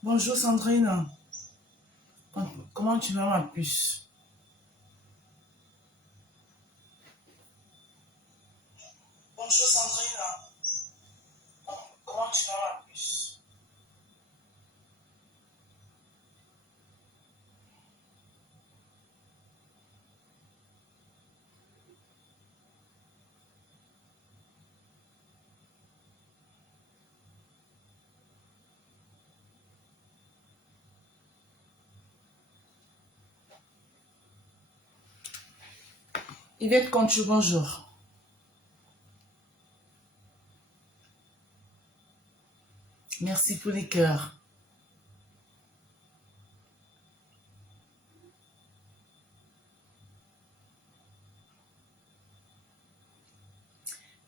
Bonjour Sandrine. Comment tu vas ma puce? Bonjour Sandrine. Comment tu vas ma puce? Yvette Conchu, bonjour. Merci pour les cœurs.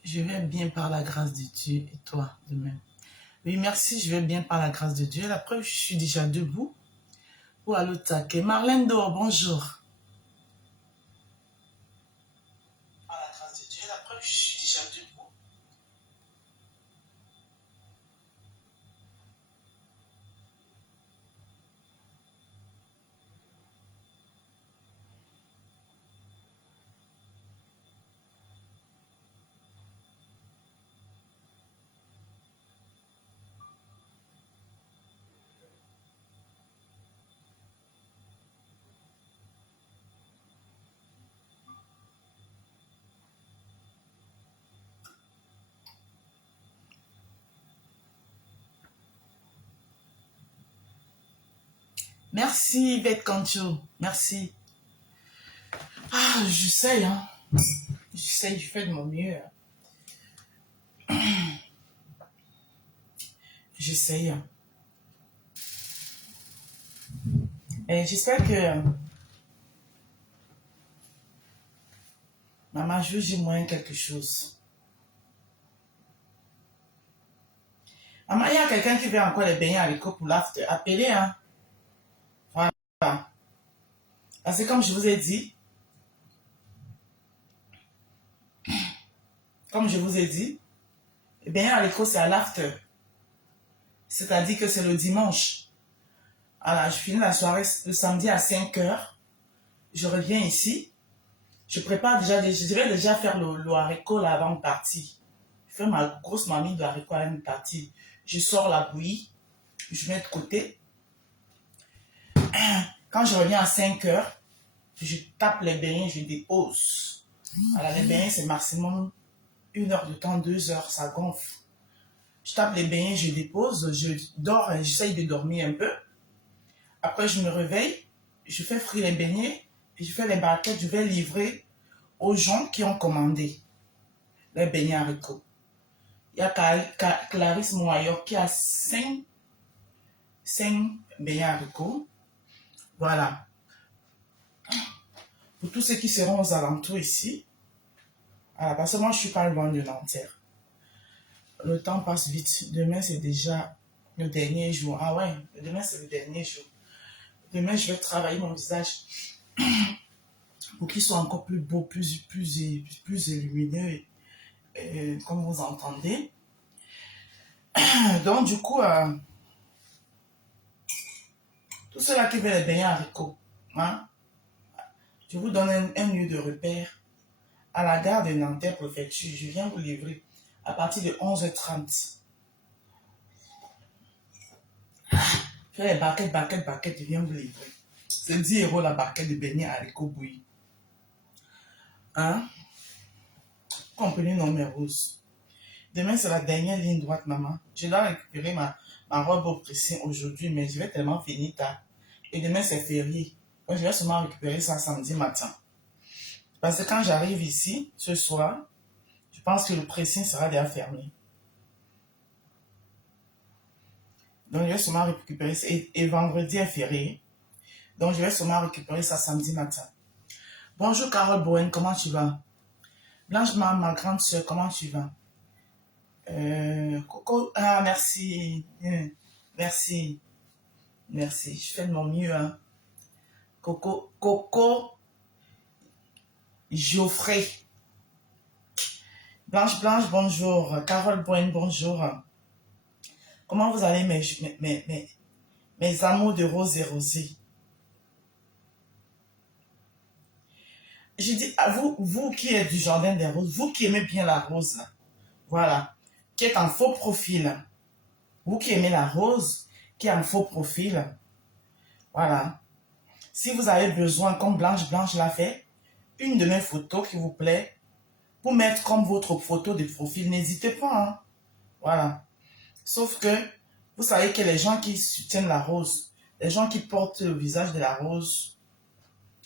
Je vais bien par la grâce de Dieu et toi de même. Oui, merci, je vais bien par la grâce de Dieu. La preuve, je suis déjà debout pour aller au taquet. Marlène Dor, bonjour. Par la grâce de Dieu, la preuve, je suis déjà debout. Merci Yvette Conchu, merci. Ah, j'essaye, hein. J'essaye, je fais de mon mieux. J'essaye. Et j'espère que maman juge moins quelque chose. Maman, il y a quelqu'un qui veut encore les beignets haricots pour l'after. Appelez, hein. Voilà. Parce que comme je vous ai dit, les beignets haricots, c'est à l'after. C'est-à-dire que c'est le dimanche. Alors, je finis la soirée le samedi à 5 heures. Je reviens ici. Je prépare déjà, je vais déjà faire le haricot là avant de partir. Je fais ma grosse mamie de haricot avant de partir. Je sors la bouillie. Je mets de côté. Quand je reviens à 5 heures, je tape les beignets, je dépose. Alors, les beignets, c'est maximum 1 heure de temps, 2 heures, ça gonfle. Je tape les beignets, je dépose, je dors, j'essaye de dormir un peu. Après, je me réveille, je fais frire les beignets, et je fais les barquettes, je vais livrer aux gens qui ont commandé les beignets haricots. Il y a Clarisse Moayor qui a 5 beignets haricots. Voilà. Pour tous ceux qui seront aux alentours ici, parce que moi, je ne suis pas loin de Nanterre. Le temps passe vite. Demain, c'est déjà le dernier jour. Ah ouais, demain, c'est le dernier jour. Demain, je vais travailler mon visage pour qu'il soit encore plus beau, plus lumineux, comme vous entendez. Donc, du coup, tout cela qui veut les beignets haricots, hein, je vous donne un lieu de repère à la gare de Nanterre Préfecture. Je viens vous livrer. à partir de 11h30. Fais les barquettes, je viens vous livrer. C'est 10 € la barquette de beignets haricots bouillis. Hein? Comprenez non, mes roses. Demain, c'est la dernière ligne droite, maman. Je dois récupérer ma robe au pressing aujourd'hui, mais je vais tellement finir tard. Et demain, c'est férié. Donc, je vais seulement récupérer ça samedi matin. Parce que quand j'arrive ici, ce soir, je pense que le pressing sera déjà fermé. Donc, je vais seulement récupérer ça. Et vendredi est férié. Donc, je vais seulement récupérer ça samedi matin. Bonjour, Carole Bowen, comment tu vas? Blanche, ma grande soeur, comment tu vas? Coco, ah, merci. Merci. Merci. Je fais de mon mieux, hein. Coco, Geoffrey. Blanche, bonjour. Carole Bowen, bonjour. Comment vous allez, mes amours de rose et rosé? Je dis à vous qui êtes du jardin des roses, vous qui aimez bien la rose, voilà, qui êtes en faux profil, vous qui aimez la rose, qui est en faux profil, voilà. Si vous avez besoin, comme Blanche l'a fait, une de mes photos qui vous plaît, pour mettre comme votre photo de profil, n'hésitez pas, hein. Voilà. Sauf que, vous savez que les gens qui soutiennent la rose, les gens qui portent le visage de la rose,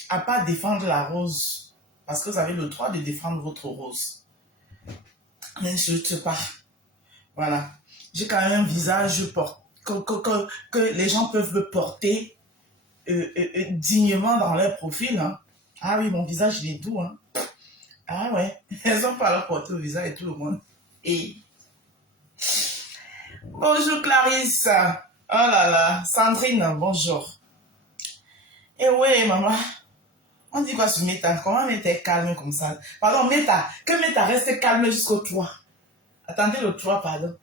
à pas défendre la rose, parce que vous avez le droit de défendre votre rose. N'insulte pas. Voilà. J'ai quand même un visage que les gens peuvent me porter dignement dans leur profil. Hein. Ah oui, mon visage, il est doux. Hein. Ah ouais. Elles ont pas le porter au visage et tout le monde. Et... Bonjour Clarisse. Oh là là. Sandrine, bonjour. Eh ouais, maman. On dit quoi sur Meta? Comment Meta est calme comme ça? Pardon, Meta. Que Meta reste calme jusqu'au 3. Attendez le 3, pardon.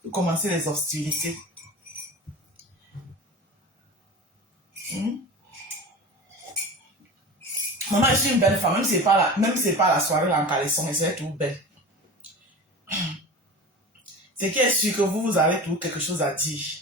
Pour commencer les hostilités. Maman, je suis une belle femme. Même si c'est pas la soirée là en caleçon, mais c'est tout belle. C'est qui est sûr que vous avez toujours quelque chose à dire.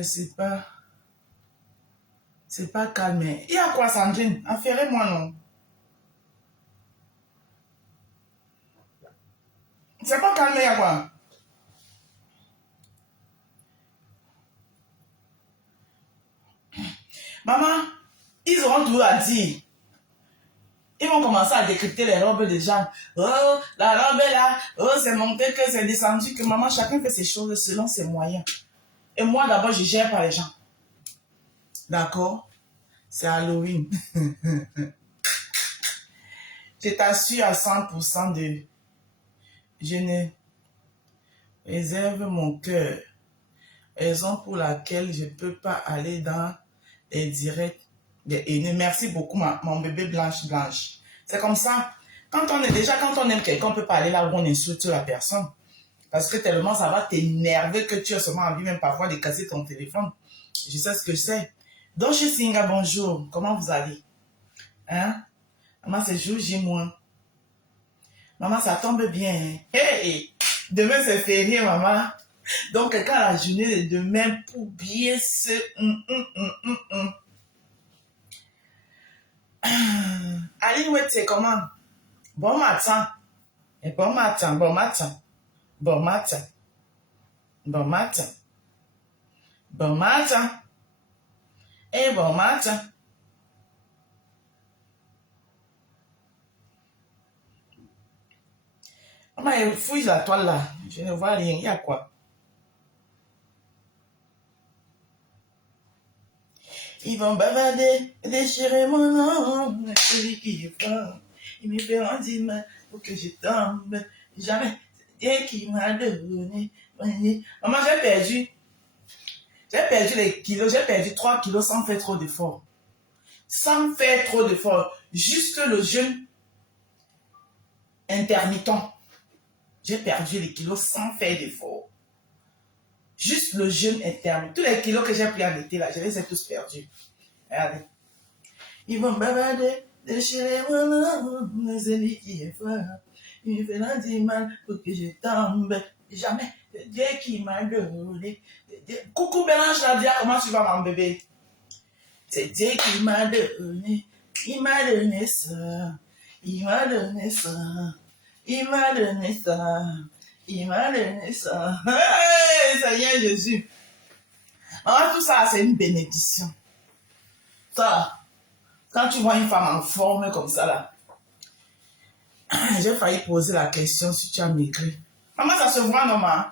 C'est pas calme. Il y a quoi, Sandrine? Affairez-moi, non? C'est pas calme, il y a quoi? Maman, ils auront tout à dire. Ils vont commencer à décrypter les robes des gens. Oh, la robe est là. Oh, c'est monté, que c'est descendu, que maman, chacun fait ses choses selon ses moyens. Et moi, d'abord, je gère pas les gens. D'accord? C'est Halloween. Je t'assure à 100% de... Je ne réserve mon cœur. Raison pour laquelle je ne peux pas aller dans les directs des haineux. Merci beaucoup, mon bébé Blanche. C'est comme ça. Quand on aime quelqu'un, on ne peut pas aller là où on insulte la personne. Parce que tellement ça va t'énerver que tu as seulement envie même parfois de casser ton téléphone. Je sais ce que c'est. Donc, chez Singa, bonjour. Comment vous allez? Hein? Maman, c'est jour J-. Maman, ça tombe bien. Hein? Hey! Demain, c'est férié, maman. Donc, quand la journée de demain pour bien se... Aline, ouais, c'est comment? Bon matin. Et bon matin. Bon matin. Et bon matin. Maman, fouille la toile là. Je ne vois rien. Il y a quoi? Ils vont bavarder, déchirer mon nom, celui qui est fort. Ils me feront dire mal pour que je tombe. Jamais, c'est Dieu qui m'a donné. Maman, j'ai perdu les kilos, j'ai perdu 3 kilos sans faire trop d'efforts. Sans faire trop d'efforts. Juste le jeûne. intermittent. J'ai perdu les kilos sans faire d'effort. Juste le jeûne intermittent. Tous les kilos que j'ai pris en été, là, je les ai tous perdus. Regardez. Ils vont bavarder, déchirer mon zéli qui est fort. Il me fait du mal pour que je tombe. Jamais. C'est Dieu qui m'a donné. Coucou Bélange Nadia, comment tu vas mon bébé? C'est Dieu qui m'a donné. Il m'a donné ça. Il m'a donné ça. Il m'a donné ça. Il m'a donné ça. Hey, Seigneur Jésus. Alors, tout ça, c'est une bénédiction. Ça, quand tu vois une femme en forme comme ça, là, j'ai failli poser la question si tu as maigri. Maman, ça se voit, non, maman?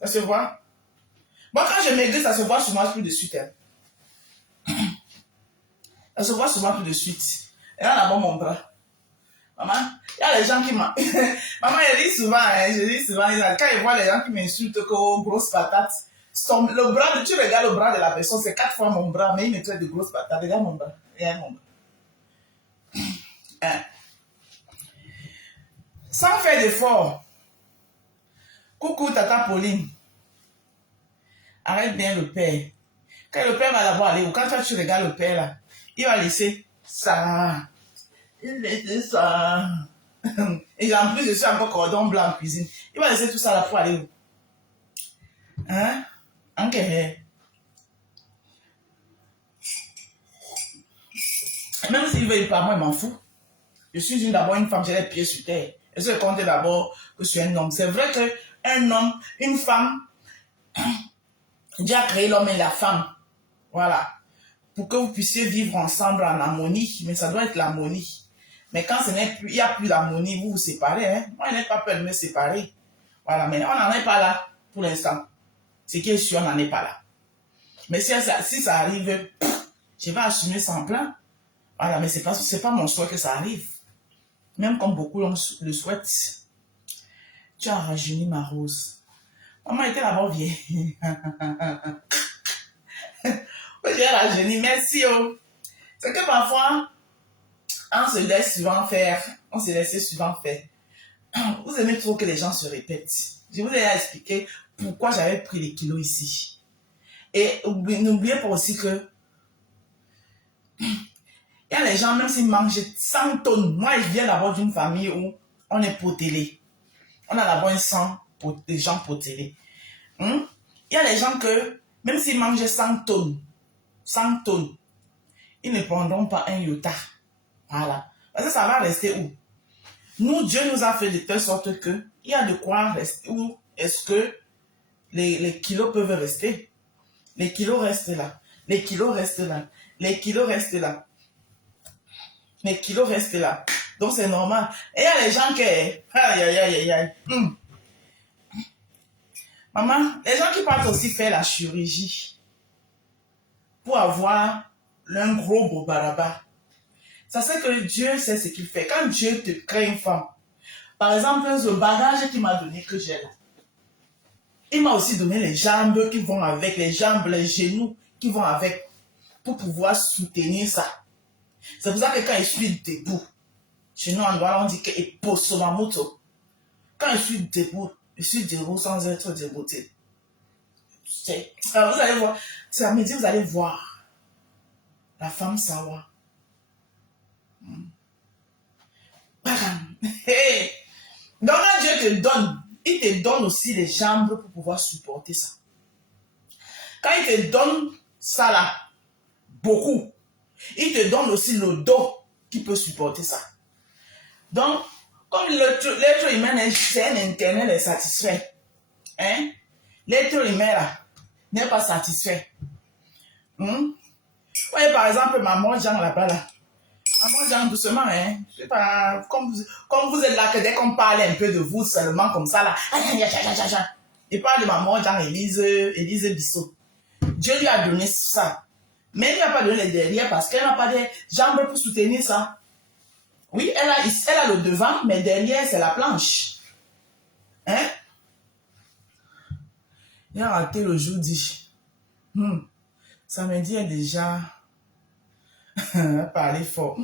Ça se voit? Moi, quand je maigris, ça se voit souvent plus de suite. Hein. Ça se voit souvent plus de suite. Et là, là-bas, mon bras. Maman, il y a les gens qui m'ont... Maman, je dis souvent, quand ils voient les gens qui m'insultent comme grosse patate, le bras, tu regardes le bras de la personne, c'est 4 fois mon bras, mais il me traite de grosse patate. Regarde mon bras. Regarde mon bras. Hein. Sans faire d'effort. Coucou, tata Pauline. Arrête bien le père. Quand le père va d'abord aller, ou quand toi tu regardes le père là, il va laisser ça. Il laisse ça. Et en plus, je suis encore cordon blanc en cuisine. Il va laisser tout ça là pour aller où? Hein? Ok. Même s'il veut pas, moi, il m'en fout. Je suis d'abord une femme, j'ai les pieds sur terre. Et je compte d'abord que je suis un homme. C'est vrai qu'un homme, une femme, Dieu a créé l'homme et la femme. Voilà. Pour que vous puissiez vivre ensemble en harmonie. Mais ça doit être l'harmonie. Mais quand ce n'est plus, il n'y a plus d'harmonie, vous vous séparez. Hein? Moi, je n'ai pas peur de me séparer. Voilà. Mais on n'en est pas là pour l'instant. Ce qui est sûr, on n'en est pas là. Mais si ça arrive, je vais assumer sans plan. Voilà. Mais ce n'est pas mon souhait que ça arrive. Même comme beaucoup le souhaitent. Tu as rajeuni ma rose. Maman était là-bas vieille. J'ai rajeuni, merci. Oh. C'est que parfois, on se laisse souvent faire. On se laisse souvent faire. Vous aimez trop que les gens se répètent. Je vous ai expliqué pourquoi j'avais pris les kilos ici. Et n'oubliez pas aussi que il y a les gens, même s'ils mangent 100 tonnes. Moi, je viens d'abord d'une famille où on est potelé. On a d'abord un sang des gens potelés. Il y a les gens que, même s'ils mangent 100 tonnes, ils ne prendront pas un iota. Voilà. Parce que ça va rester où? Nous, Dieu nous a fait de telle sorte que il y a de quoi rester. Où est-ce que les kilos peuvent rester? Les kilos restent là. Les kilos restent là. Les kilos restent là. Les kilos restent là. Donc c'est normal. Et il y a les gens qui... Aïe, aïe, aïe, aïe. Maman, les gens qui partent aussi faire la chirurgie pour avoir un gros bobaraba. Ça c'est que Dieu sait ce qu'il fait. Quand Dieu te crée une femme, par exemple, le bagage qu'il m'a donné que j'ai là, il m'a aussi donné les jambes qui vont avec, les jambes, les genoux qui vont avec, pour pouvoir soutenir ça. C'est pour ça que quand je suis debout, chez nous en Douala, on dit que je pose sur ma moto. Quand je suis debout sans être débouté. Alors vous allez voir, c'est à midi, vous allez voir la femme sawa. Hey. Donc quand Dieu te donne, il te donne aussi les jambes pour pouvoir supporter ça. Quand il te donne ça là, beaucoup, il te donne aussi le dos qui peut supporter ça. Donc, comme l'être humain, c'est un interne satisfait. Hein? L'être humain là, n'est pas satisfait. Voyez par exemple, maman Jean là-bas là. Maman Jean doucement, hein. Je sais pas, comme vous êtes là, que dès qu'on parle un peu de vous seulement comme ça là. Il parle de maman Jean Élise Bissot. Dieu lui a donné ça. Mais il lui a pas donné les derrière parce qu'elle n'a pas des jambes pour soutenir ça. Oui, elle a le devant, mais derrière c'est la planche. Hein? Il a raté le jour dit. Samedi est déjà parlé fort.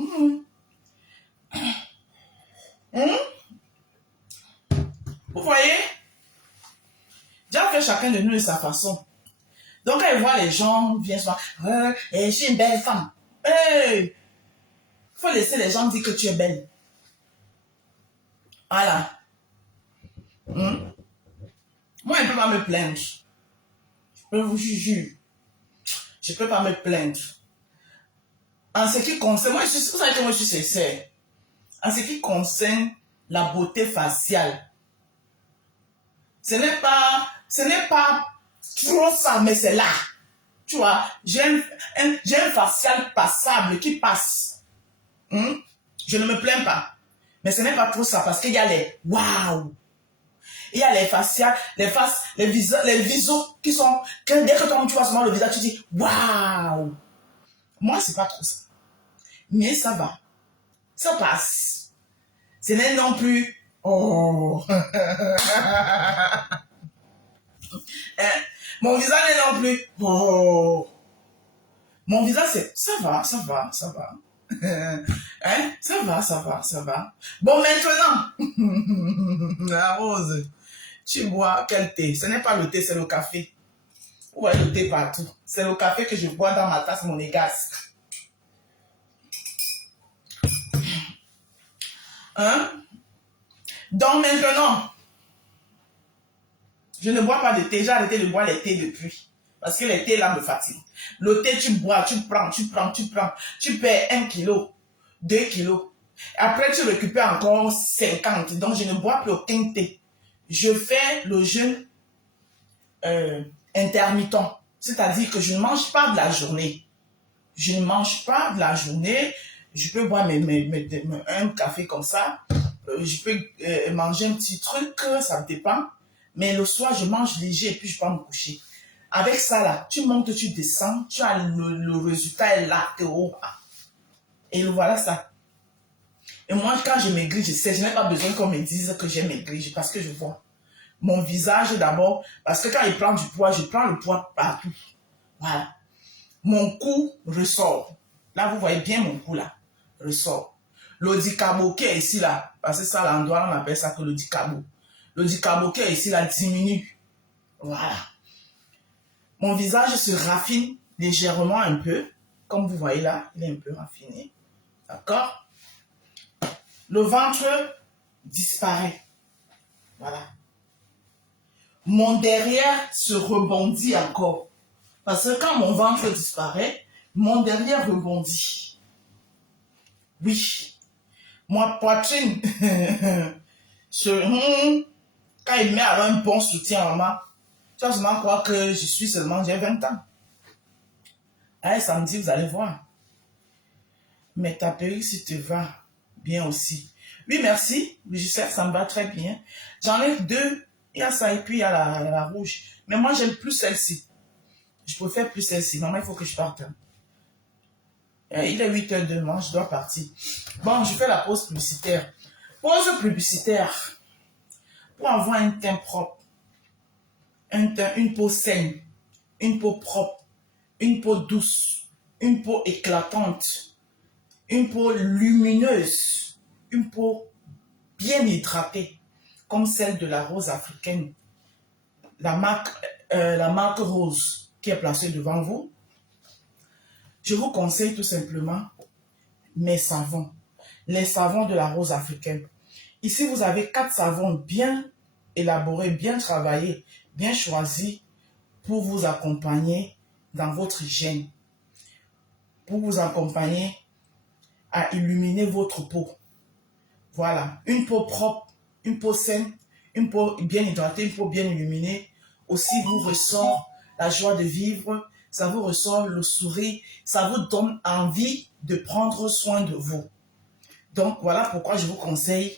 Vous voyez? Dieu a fait chacun de nous de sa façon. Donc, quand il voit les gens viennent souvent, je suis une belle femme. Il faut laisser les gens dire que tu es belle. Voilà. Moi, je ne peux pas me plaindre. Je vous jure. Je ne peux pas me plaindre. En ce qui concerne, vous savez que moi, je suis sincère. En ce qui concerne la beauté faciale, ce n'est pas trop ça, mais c'est là. Tu vois, j'ai un facial passable qui passe. Je ne me plains pas. Mais ce n'est pas trop ça, parce qu'il y a les waouh. Il y a les faciales, les visos qui sont, dès que tu vois seulement le visage, tu dis waouh. Moi, c'est pas trop ça. Mais ça va. Ça passe. Ce n'est non plus oh. Mon visage n'est non plus oh. Mon visage, c'est ça va. Ça va. Ça va. Bon, maintenant, la Rose, tu bois quel thé? Ce n'est pas le thé, c'est le café. Vous voyez le thé partout. C'est le café que je bois dans ma tasse monégasque. Donc maintenant, je ne bois pas de thé. J'ai arrêté de boire les thés depuis. Parce que les thés là me fatiguent. Le thé, tu bois, tu prends. Tu perds 1 kilo, 2 kilos. Après, tu récupères encore 50. Donc, je ne bois plus aucun thé. Je fais le jeûne intermittent. C'est-à-dire que je ne mange pas de la journée. Je ne mange pas de la journée. Je peux boire un café comme ça. Je peux manger un petit truc, ça dépend. Mais le soir, je mange léger et puis je peux me coucher. Avec ça, là, tu montes, tu descends, tu as le résultat est là, t'es haut. Et voilà ça. Et moi, quand je maigris, je sais, je n'ai pas besoin qu'on me dise que j'ai maigri, parce que je vois. Mon visage d'abord, parce que quand il prend du poids, je prends le poids partout. Voilà. Mon cou ressort. Là, vous voyez bien mon cou, là, ressort. L'odicabo qui est ici, là, parce que ça, l'endroit, on appelle ça que l'odicabo. L'odicabo qui est ici, là, diminue. Voilà. Mon visage se raffine légèrement un peu. Comme vous voyez là, il est un peu raffiné. D'accord? Le ventre disparaît. Voilà. Mon derrière se rebondit encore. Parce que quand mon ventre disparaît, mon derrière rebondit. Oui. Ma poitrine, quand il met alors un bon soutien en moi, tu vas seulement croire que j'ai 20 ans. Allez, samedi, vous allez voir. Mais ta perruque, si te va bien aussi. Oui, merci. Je sais que ça me va très bien. J'en ai 2. Il y a ça et puis il y a la rouge. Mais moi, j'aime plus celle-ci. Je préfère plus celle-ci. Maman, il faut que je parte. Il est 8h02, je dois partir. Bon, je fais la pause publicitaire. Pause publicitaire. Pour avoir un teint propre, une peau saine, une peau propre, une peau douce, une peau éclatante, une peau lumineuse, une peau bien hydratée, comme celle de la rose africaine, la marque Rose qui est placée devant vous. Je vous conseille tout simplement mes savons, les savons de la rose africaine. Ici, vous avez 4 savons bien élaborés, bien travaillés, bien choisis pour vous accompagner dans votre hygiène, pour vous accompagner à illuminer votre peau. Voilà, une peau propre, une peau saine, une peau bien hydratée, une peau bien illuminée. Aussi vous ressort la joie de vivre, ça vous ressort le sourire, ça vous donne envie de prendre soin de vous. Donc voilà pourquoi je vous conseille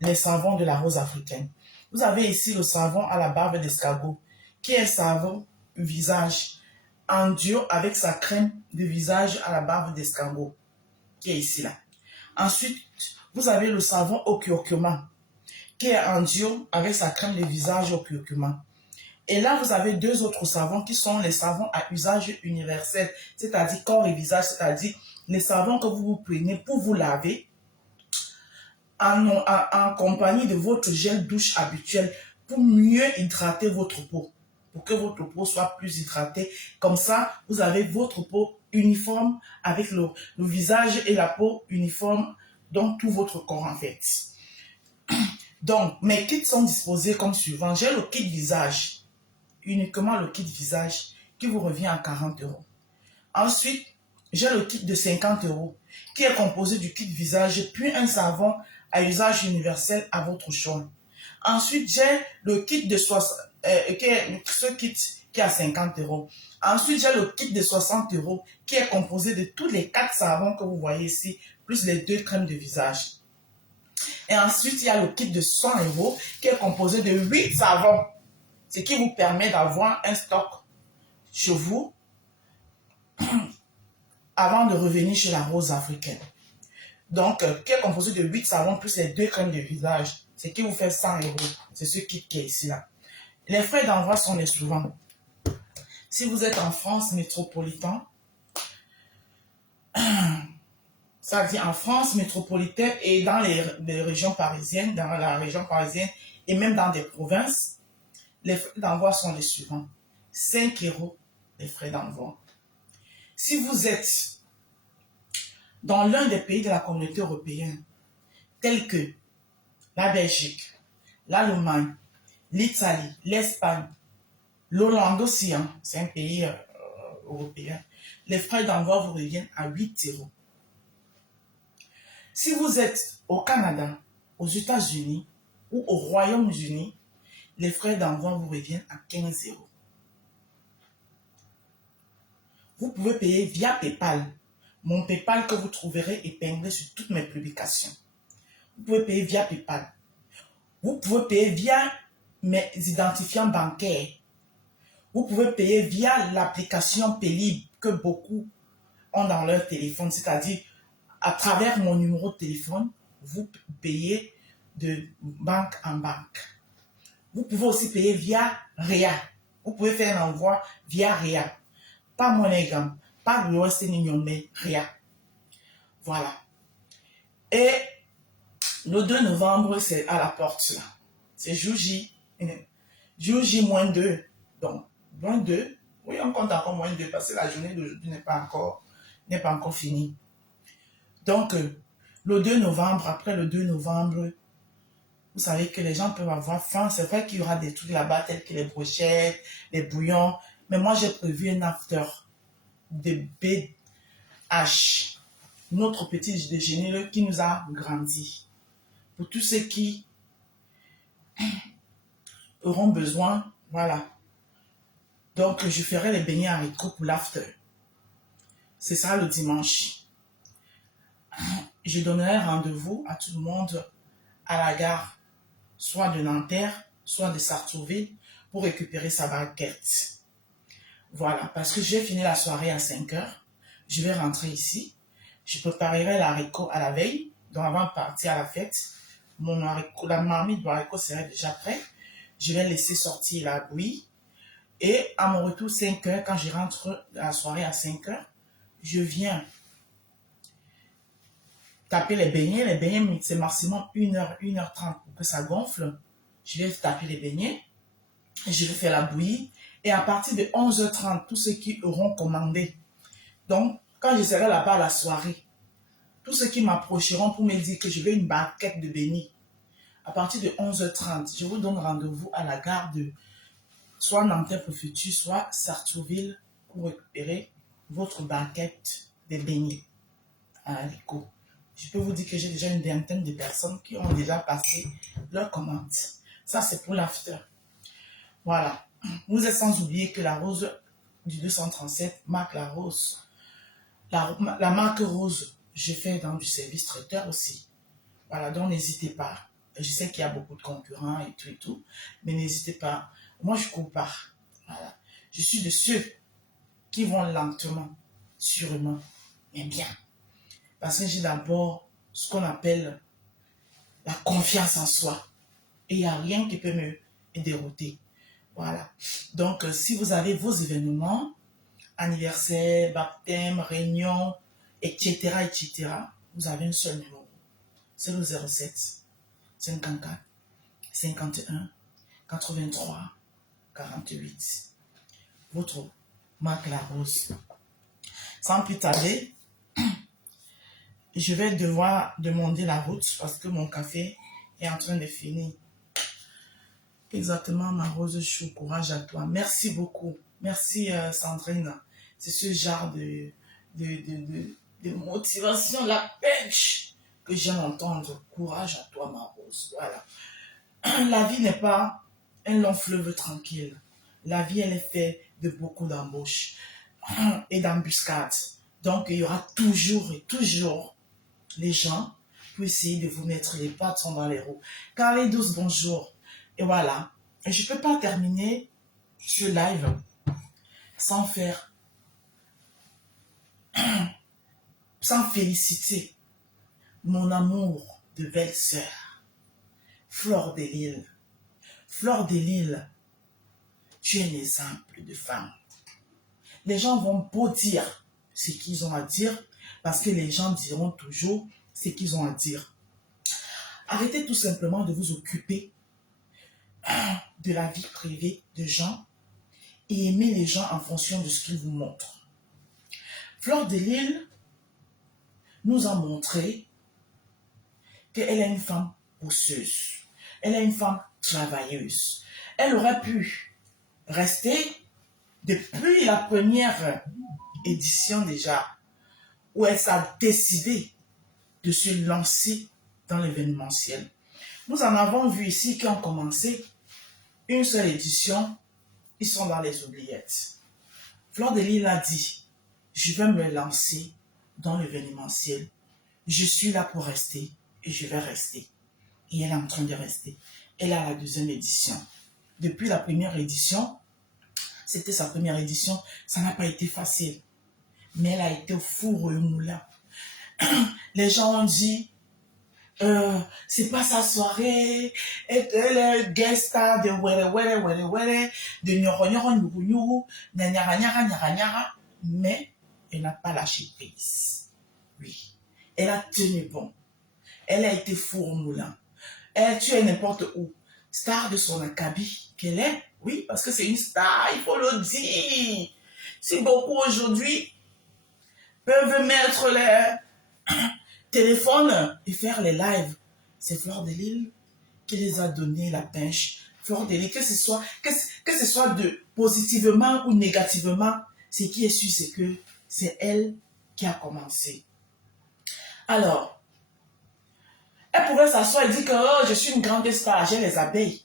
les savons de la rose africaine. Vous avez ici le savon à la barbe d'escargot, qui est un savon visage en duo avec sa crème de visage à la barbe d'escargot, qui est ici là. Ensuite, vous avez le savon au curcuma, qui est en duo avec sa crème de visage au curcuma. Et là, vous avez 2 autres savons qui sont les savons à usage universel, c'est-à-dire corps et visage, c'est-à-dire les savons que vous prenez pour vous laver en compagnie de votre gel douche habituel pour mieux hydrater votre peau, pour que votre peau soit plus hydratée. Comme ça, vous avez votre peau uniforme avec le visage et la peau uniforme dans tout votre corps en fait. Donc, mes kits sont disposés comme suivant. J'ai le kit visage, uniquement le kit visage qui vous revient à 40 euros. Ensuite, j'ai le kit de 50 euros qui est composé du kit visage puis un savon à usage universel à votre choix. Ensuite, j'ai le kit de ce kit qui est à 50 euros. Ensuite, j'ai le kit de 60 euros qui est composé de tous les 4 savons que vous voyez ici, plus les 2 crèmes de visage. Et ensuite, il y a le kit de 100 euros qui est composé de 8 savons, ce qui vous permet d'avoir un stock chez vous avant de revenir chez la rose africaine. Donc, qui est composé de 8 savons plus les 2 crèmes de visage, ce qui vous fait 100 euros. C'est ce kit qui est ici là. Les frais d'envoi sont les suivants. Si vous êtes en France métropolitaine, ça veut dire en France métropolitaine et dans les régions parisiennes, dans la région parisienne et même dans des provinces, les frais d'envoi sont les suivants. 5 euros les frais d'envoi. Si vous êtes dans l'un des pays de la communauté européenne, tels que la Belgique, l'Allemagne, l'Italie, l'Espagne, l'Hollande aussi, hein, c'est un pays européen, les frais d'envoi vous reviennent à 8 euros. Si vous êtes au Canada, aux États-Unis ou au Royaume-Uni, les frais d'envoi vous reviennent à 15 euros. Vous pouvez payer via PayPal. Mon PayPal que vous trouverez épinglé sur toutes mes publications. Vous pouvez payer via PayPal. Vous pouvez payer via mes identifiants bancaires. Vous pouvez payer via l'application Paylib que beaucoup ont dans leur téléphone, c'est-à-dire à travers mon numéro de téléphone, vous payez de banque en banque. Vous pouvez aussi payer via REA. Vous pouvez faire un envoi via REA. Pas MoneyGram, pas Western Union, mais REA. Voilà. Et le 2 novembre, c'est à la porte là. C'est jour J. Jour J -2. Donc, -2. Oui, on compte encore -2 parce que la journée d'aujourd'hui n'est pas encore finie. Donc, le 2 novembre, après le 2 novembre, vous savez que les gens peuvent avoir faim. C'est vrai qu'il y aura des trucs là-bas tels que les brochettes, les bouillons. Mais moi, j'ai prévu un after de BH, notre petit déjeuner qui nous a grandi. Pour tous ceux qui auront besoin, voilà. Donc, je ferai les beignets haricots pour l'after. C'est ça le dimanche. Je donnerai rendez-vous à tout le monde à la gare, soit de Nanterre, soit de Sartrouville, pour récupérer sa baguette. Voilà, parce que j'ai fini la soirée à 5 heures. Je vais rentrer ici. Je préparerai l'haricot à la veille, donc avant de partir à la fête. La marmite de haricot serait déjà prête. Je vais laisser sortir la bouillie. Et à mon retour 5 heures, quand je rentre la soirée à 5 heures, je viens taper les beignets. Les beignets, c'est maximum 1 heure, 1h30 pour que ça gonfle. Je vais taper les beignets. Je vais faire la bouillie. Et à partir de 11h30, tous ceux qui auront commandé. Donc, quand je serai là-bas à la soirée, tous ceux qui m'approcheront pour me dire que je veux une baguette de beignets, à partir de 11h30, je vous donne rendez-vous à la gare de soit Nanterre-Préfecture, soit Sartrouville pour récupérer votre baguette de beignets à haricot. Je peux vous dire que j'ai déjà une vingtaine de personnes qui ont déjà passé leur commande. Ça, c'est pour l'after. Voilà. Vous êtes sans oublier que la rose du 237 marque la rose. La marque rose, je fais dans du service traiteur aussi. Voilà, donc n'hésitez pas. Je sais qu'il y a beaucoup de concurrents et tout, mais n'hésitez pas. Moi, je ne cours pas. Voilà. Je suis de ceux qui vont lentement, sûrement, mais bien. Parce que j'ai d'abord ce qu'on appelle la confiance en soi. Et il n'y a rien qui peut me dérouter. Voilà. Donc, si vous avez vos événements, anniversaire, baptême, réunion, etc., vous avez un seul numéro. c'est le 07 54 51 83 48. Votre Marc Larose. Sans plus tarder, je vais devoir demander la route parce que mon café est en train de finir. Exactement, ma rose chou, courage à toi. Merci beaucoup. Merci Sandrine. C'est ce genre de motivation, la pêche que j'aime entendre. Courage à toi, ma rose. Voilà. La vie n'est pas un long fleuve tranquille. La vie, elle est faite de beaucoup d'embauches et d'embuscades. Donc, il y aura toujours et toujours les gens pour essayer de vous mettre les bâtons dans les roues. Carré douce, bonjour. Et voilà. Et je ne peux pas terminer ce live sans faire, sans féliciter mon amour de belle-sœur, Fleur de Lille. Fleur de Lille, tu es un exemple de femme. Les gens vont beau dire ce qu'ils ont à dire, parce que les gens diront toujours ce qu'ils ont à dire. Arrêtez tout simplement de vous occuper de la vie privée de gens et aimez les gens en fonction de ce qu'ils vous montrent. Fleur de Lille nous a montré qu'elle est une femme bosseuse. Elle est une femme travailleuse. Elle aurait pu rester depuis la première édition déjà, où elle s'est décidée de se lancer dans l'événementiel. Nous en avons vu ici qui ont commencé une seule édition, ils sont dans les oubliettes. Fleur de Lille a dit, je vais me lancer dans l'événementiel. Je suis là pour rester et je vais rester. Et elle est en train de rester. Elle a la deuxième édition. Depuis la première édition, c'était sa première édition, ça n'a pas été facile. Mais elle a été au four et au moulin. Les gens ont dit, c'est pas sa soirée, elle est guest star de were, de nyoro, nyara, mais elle n'a pas lâché prise. Oui, elle a tenu bon. Elle a été four au moulin. Elle, tu es n'importe où. Star de son acabit qu'elle est, oui, parce que c'est une star, il faut le dire. Si beaucoup aujourd'hui peuvent mettre les téléphones et faire les lives, c'est Fleur de Lille qui les a donné la pêche. Fleur de Lille, que ce soit de positivement ou négativement, ce qui est sûr, c'est que c'est elle qui a commencé. Alors, elle pouvait s'asseoir et dire que oh, je suis une grande star, j'ai les abeilles.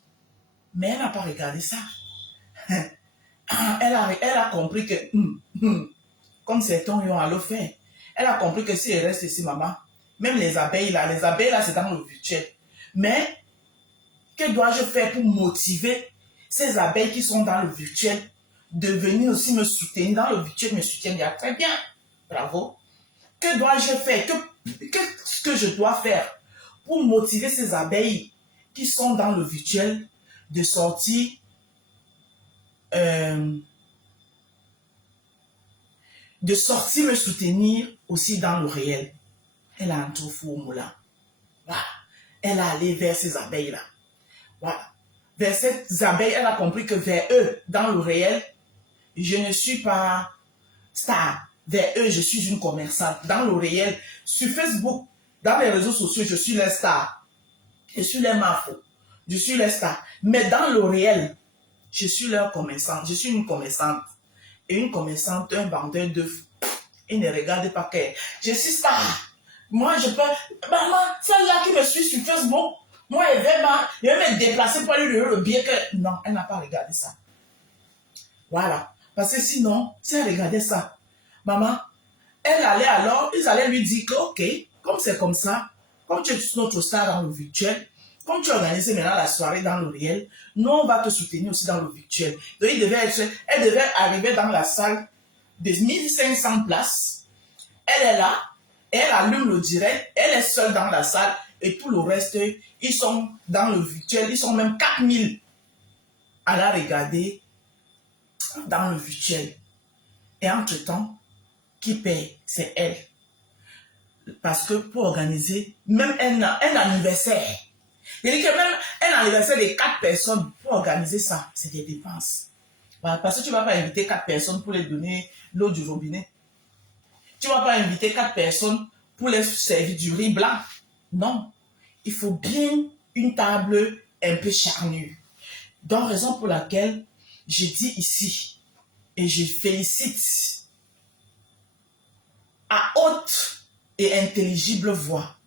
Mais elle n'a pas regardé ça. Elle a compris que, comme certains ont à le faire, elle a compris que si elle reste ici, maman, même les abeilles là, c'est dans le virtuel. Mais, que dois-je faire pour motiver ces abeilles qui sont dans le virtuel de venir aussi me soutenir? Dans le virtuel, me soutiennent déjà très bien. Bravo. Que dois-je faire? Qu'est-ce que je dois faire pour motiver ces abeilles qui sont dans le virtuel de sortir me soutenir aussi dans le réel? Elle a un trou fou au moulin. Voilà. Elle a allé vers ces abeilles-là. Voilà. Vers ces abeilles, elle a compris que vers eux, dans le réel, je ne suis pas star. Vers eux, je suis une commerçante. Dans le réel, sur Facebook, dans les réseaux sociaux, je suis la star. Je suis les mafos. Je suis la star. Mais dans le réel, je suis leur commerçante. Je suis une commerçante. Et une commerçante, un vendeur d'œufs. Il ne regarde pas que je suis star. Moi, je peux... Maman, celle-là qui me suit sur Facebook, moi, je vais me déplacer pour lui donner le bien que... Non, elle n'a pas regardé ça. Voilà. Parce que sinon, si elle regardait ça, maman, elle allait alors, ils allaient lui dire que, ok, comme c'est comme ça, comme tu es notre star dans le virtuel, comme tu organises maintenant la soirée dans le réel, nous, on va te soutenir aussi dans le virtuel. Donc, elle devait arriver dans la salle de 1500 places. Elle est là, elle allume le direct, elle est seule dans la salle et tout le reste, ils sont dans le virtuel, ils sont même 4000 à la regarder dans le virtuel. Et entre-temps, qui paye? C'est elle. Parce que pour organiser même un anniversaire, il dit que même un anniversaire de 4 personnes, pour organiser ça, c'est des dépenses. Voilà, parce que tu ne vas pas inviter 4 personnes pour les donner l'eau du robinet. Tu ne vas pas inviter 4 personnes pour les servir du riz blanc. Non. Il faut bien une table un peu charnue. Donc, raison pour laquelle je dis ici, et je félicite à haute et intelligible voix,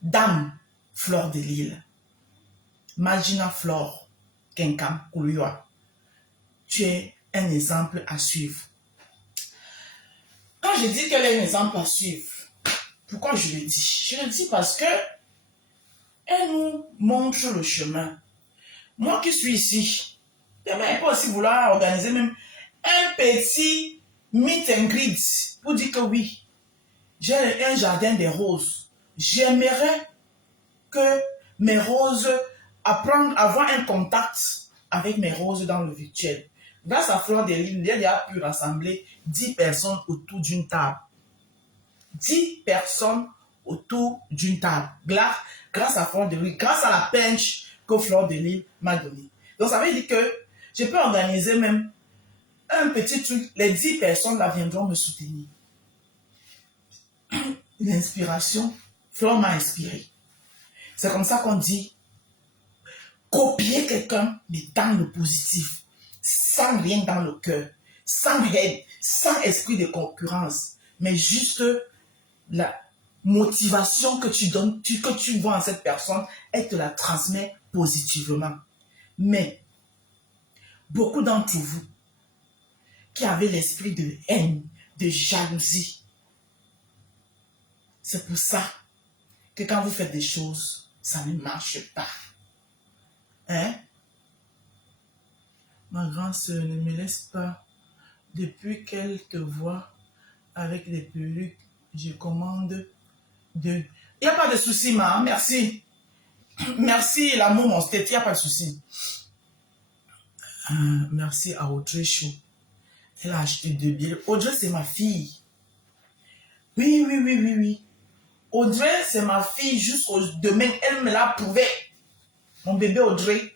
Dame Fleur de Lille, Magina Flore Kenkam Kouliwa, tu es un exemple à suivre. Quand je dis qu'elle est un exemple à suivre, pourquoi je le dis? Je le dis parce que elle nous montre le chemin. Moi qui suis ici, demain, elle peut aussi vouloir organiser même un petit meet and greet pour dire que oui, j'ai un jardin des roses. J'aimerais que mes roses, avoir un contact avec mes roses dans le virtuel. Grâce à Fleur de Lille, elle a pu rassembler 10 personnes autour d'une table. 10 personnes autour d'une table. Grâce à Fleur de Lille, grâce à la pinche que Fleur de Lille m'a donnée. Donc ça veut dire que je peux organiser même un petit truc. Les 10 personnes là viendront me soutenir. L'inspiration, Fleur m'a inspiré. C'est comme ça qu'on dit copier quelqu'un, mais dans le positif, sans rien dans le cœur, sans haine, sans esprit de concurrence, mais juste la motivation que tu donnes, que tu vois en cette personne, elle te la transmet positivement. Mais beaucoup d'entre vous qui avez l'esprit de haine, de jalousie, c'est pour ça que quand vous faites des choses, ça ne marche pas. Hein? Ma grande sœur, ne me laisse pas. Depuis qu'elle te voit avec des perruques, je commande de... Il n'y a pas de souci, ma. Merci. Merci, l'amour, mon tête. Il n'y a pas de souci. Merci à Audrey Chou. Elle a acheté 2 billets. Audrey, c'est ma fille. Oui, oui, oui, oui, oui. Audrey, c'est ma fille jusqu'au demain. Elle me l'a prouvé. Mon bébé Audrey,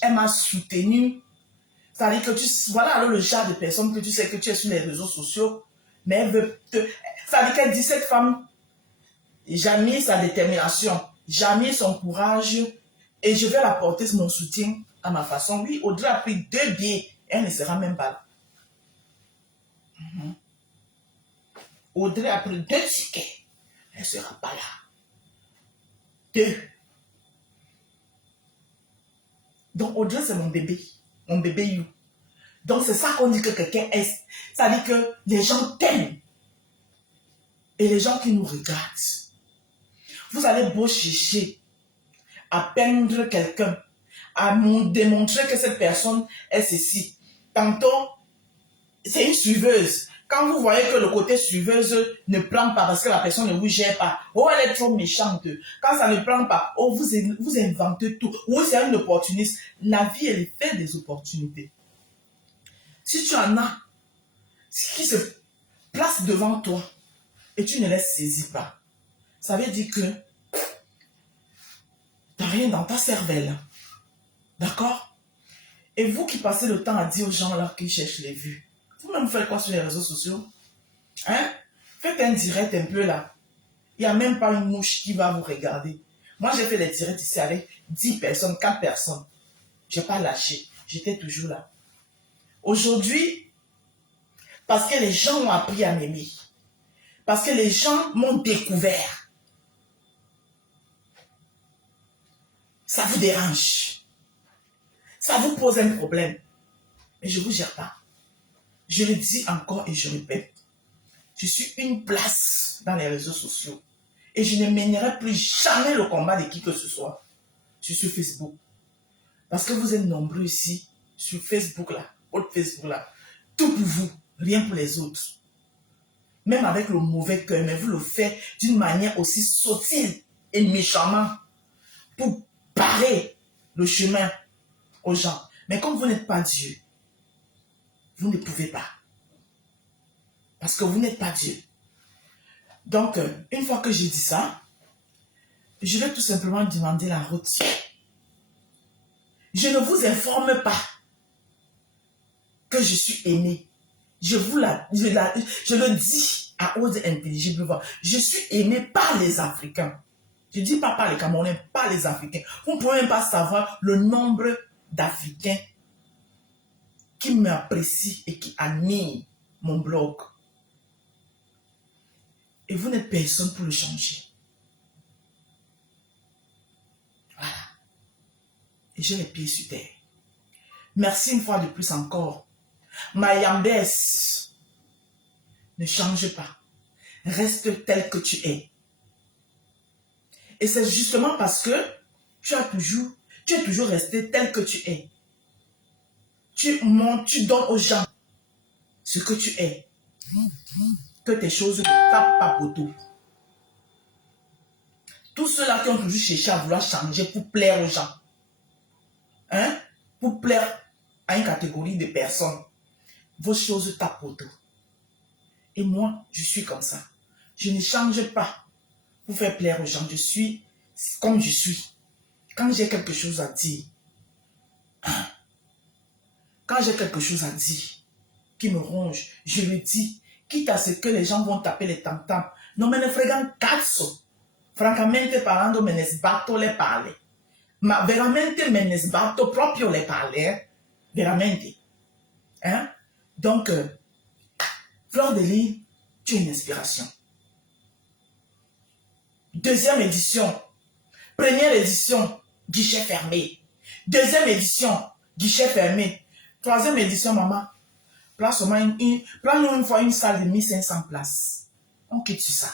elle m'a soutenu. C'est-à-dire que voilà alors le genre de personne que tu sais que tu es sur les réseaux sociaux, mais elle veut te... C'est-à-dire qu'elle dit, cette femme, jamais sa détermination, jamais son courage, et je vais l'apporter mon soutien à ma façon. Oui, Audrey a pris 2 billets, elle ne sera même pas là. Audrey a pris 2 tickets, elle ne sera pas là. 2. Donc Audrey, c'est mon bébé You. Donc c'est ça qu'on dit que quelqu'un est. Ça dit que les gens t'aiment. Et les gens qui nous regardent. Vous allez beau chercher à peindre quelqu'un, à démontrer que cette personne est ceci. Tantôt, c'est une suiveuse. Quand vous voyez que le côté suiveuse ne prend pas parce que la personne ne vous gère pas, oh, elle est trop méchante. Quand ça ne prend pas, oh, vous inventez tout. Oui, c'est un opportuniste. La vie, elle est faite des opportunités. Si tu en as qui se placent devant toi et tu ne les saisis pas, ça veut dire que tu n'as rien dans ta cervelle. D'accord? Et vous qui passez le temps à dire aux gens là qui cherchent les vues, vous-même vous faites quoi sur les réseaux sociaux? Hein? Faites un direct un peu là. Il n'y a même pas une mouche qui va vous regarder. Moi, j'ai fait les directs ici avec 10 personnes, 4 personnes. Je n'ai pas lâché. J'étais toujours là. Aujourd'hui, parce que les gens ont appris à m'aimer, parce que les gens m'ont découvert, ça vous dérange. Ça vous pose un problème. Mais je ne vous gère pas. Je le dis encore et je répète. Je suis une place dans les réseaux sociaux. Et je ne mènerai plus jamais le combat de qui que ce soit sur Facebook. Parce que vous êtes nombreux ici, sur Facebook là, autre Facebook là. Tout pour vous, rien pour les autres. Même avec le mauvais cœur, mais vous le faites d'une manière aussi subtile et méchamment pour barrer le chemin aux gens. Mais comme vous n'êtes pas Dieu, vous ne pouvez pas. Parce que vous n'êtes pas Dieu. Donc, une fois que j'ai dit ça, je vais tout simplement demander la route. Je ne vous informe pas que je suis aimé. Je le dis à haute intelligible voix. Je suis aimé par les Africains. Je ne dis pas par les Camerounais, par les Africains. Vous ne pouvez même pas savoir le nombre d'Africains qui m'apprécient et qui admirent mon blog. Et vous n'êtes personne pour le changer. Voilà. Et j'ai les pieds sur terre. Merci une fois de plus encore. Mayambès, ne change pas. Reste tel que tu es. Et c'est justement parce que tu es toujours resté tel que tu es. Tu montres, tu donnes aux gens ce que tu es. Que tes choses ne tapent pas pour tout. Tous ceux-là qui ont toujours cherché à vouloir changer pour plaire aux gens. Hein? Pour plaire à une catégorie de personnes. Vos choses tapent pour tout. Et moi, je suis comme ça. Je ne change pas pour faire plaire aux gens. Je suis comme je suis. Quand j'ai quelque chose à dire, quand j'ai quelque chose à dire qui me ronge, je le dis, quitte à ce que les gens vont taper les tam-tams. Non me ne fregan cazzo. Francamente parlando me ne sbatto le palle. Ma veramente me ne sbatto proprio le palle. Veramente. Hein? Donc, Fleur de Lys, tu es une inspiration. Deuxième édition. Première édition, guichet fermé. Deuxième édition, guichet fermé. Troisième édition, maman. Prends-nous une fois une salle de 1500 places. On quitte sur ça.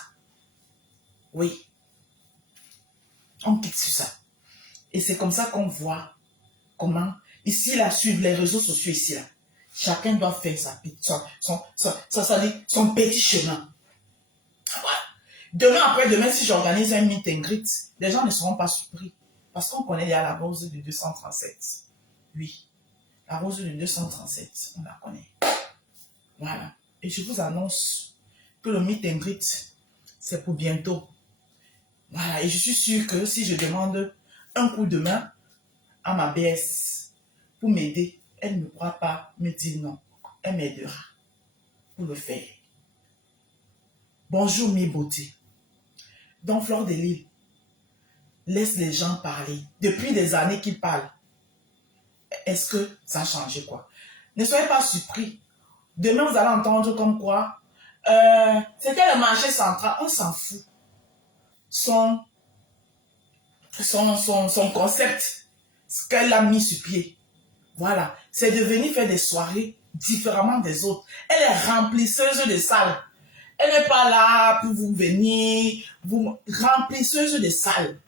Oui. On quitte sur ça. Et c'est comme ça qu'on voit comment, ici, là, sur les réseaux sociaux, ici, là, chacun doit faire son petit chemin. Demain, après-demain, si j'organise un meet and greet, les gens ne seront pas surpris. Parce qu'on connaît déjà la rose de 237. Oui. La rose de 237, on la connaît. Voilà. Et je vous annonce que le meet and greet, c'est pour bientôt. Voilà. Et je suis sûre que si je demande un coup de main à ma BS pour m'aider, elle ne pourra pas me dire non. Elle m'aidera pour le faire. Bonjour mes beautés. Dans Fleur de Lys, laisse les gens parler. Depuis des années qu'ils parlent. Est-ce que ça a changé quoi? Ne soyez pas surpris. Demain, vous allez entendre comme quoi c'était le marché central. On s'en fout. Son concept, ce qu'elle a mis sur pied. Voilà. C'est de venir faire des soirées différemment des autres. Elle est remplisseuse de salles. Elle n'est pas là pour vous venir, vous remplisseuse de salles.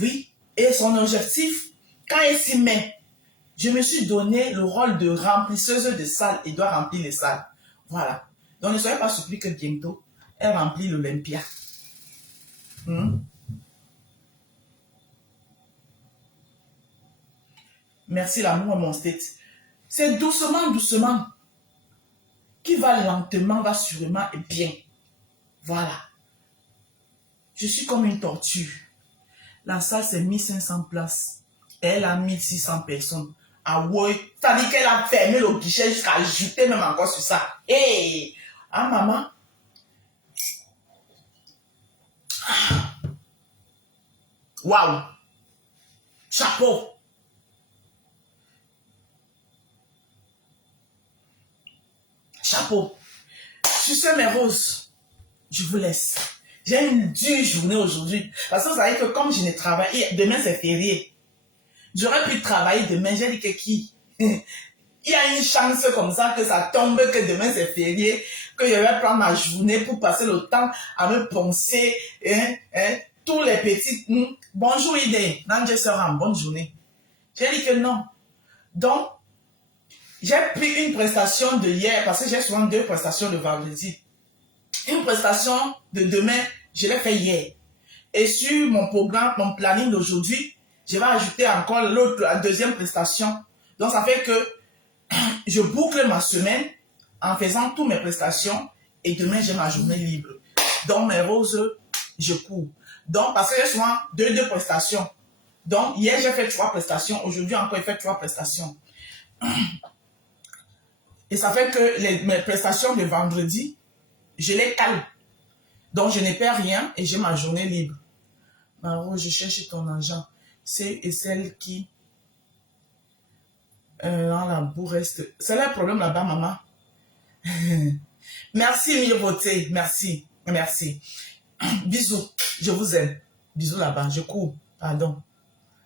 Oui. Et son objectif, quand elle s'y met, je me suis donné le rôle de remplisseuse de salles et doit remplir les salles. Voilà. Donc ne soyez pas surpris que bientôt, elle remplit l'Olympia. Merci l'amour mon state. C'est doucement, doucement. Qui va lentement, va sûrement et bien. Voilà. Je suis comme une tortue. La salle, c'est 1500 places. Elle a 1600 personnes. Ah ouais. C'est-à-dire qu'elle a fermé le guichet jusqu'à ajouter même encore sur ça. Hey! Ah maman. Waouh. Chapeau. Chapeau. Sur ce, mes roses, je vous laisse. J'ai une dure journée aujourd'hui. Parce que vous savez que comme je ne travaille, demain c'est férié. J'aurais pu travailler demain. J'ai dit que qui? Il y a une chance comme ça que ça tombe, que demain c'est férié, que je vais prendre ma journée pour passer le temps à me poncer, tous les petits. Bonjour Idée, Nanje Seram, bonne journée. J'ai dit que non. Donc, j'ai pris une prestation de hier, parce que j'ai souvent 2 prestations le vendredi. Une prestation de demain, je l'ai fait hier. Et sur mon programme, mon planning d'aujourd'hui, je vais ajouter encore la deuxième prestation. Donc, ça fait que je boucle ma semaine en faisant toutes mes prestations et demain, j'ai ma journée libre. Donc, mes roses, je cours. Donc, parce que j'ai souvent deux prestations. Donc, hier, j'ai fait 3 prestations. Aujourd'hui, encore, j'ai fait 3 prestations. Et ça fait que mes prestations de vendredi, je les cale. Donc, je ne perds rien et j'ai ma journée libre. Maro, je cherche ton argent. C'est celle qui, dans la boue reste. C'est là le problème là-bas, maman. Merci, Mireauté. Merci. Merci. Bisous. Je vous aime. Bisous là-bas. Je cours. Pardon.